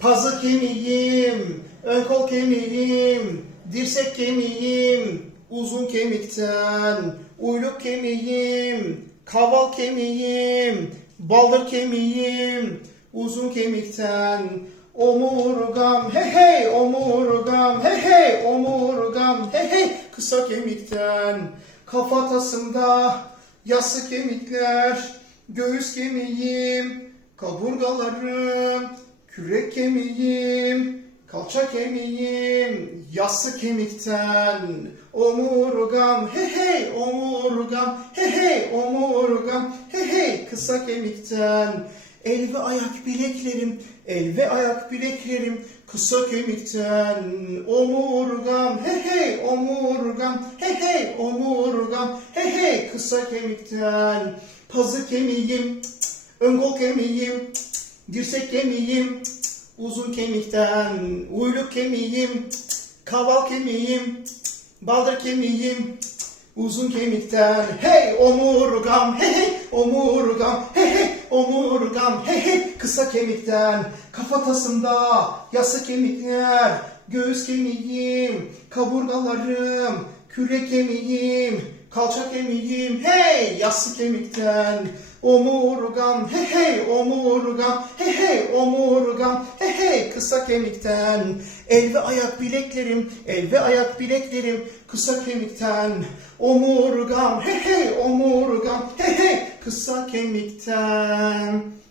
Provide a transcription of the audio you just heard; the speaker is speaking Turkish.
Pazı kemiğim, ön kol kemiğim, dirsek kemiğim, uzun kemikten, uyluk kemiğim, kaval kemiğim, baldır kemiğim, uzun kemikten, omurgam, hey hey, omurgam, hey hey, omurgam, hey hey, kısa kemikten, kafatasında yassı kemikler, göğüs kemiğim, kaburgalarım, kürek kemiğim, kalça kemiğim, yassı kemikten, omurgam, hey hey, omurgam, hey hey, omurgam, hey hey, kısa kemikten, el ve ayak bileklerim, el ve ayak bileklerim, kısa kemikten, omurgam, hey hey, omurgam, hey hey, omurgam, hey hey, kısa kemikten, pazı kemiğim, ön kol kemiğim, dirsek kemiğim, uzun kemikten, uyluk kemiğim, kaval kemiğim, cık cık, baldır kemiğim, uzun kemikten, hey omurgam, hey hey, omurgam, hey hey, omurgam, hey hey, kısa kemikten, kafatasında yası kemikler, göğüs kemiğim, kaburgalarım, kürek kemiğim, kalça kemiğim, hey yassı kemikten, omurgam, hey hey, omurgam, hey hey, omurgam, hey hey, kısa kemikten, el ve ayak bileklerim, el ve ayak bileklerim, kısa kemikten, omurgam, hey hey, omurgam, hey hey, kısa kemikten.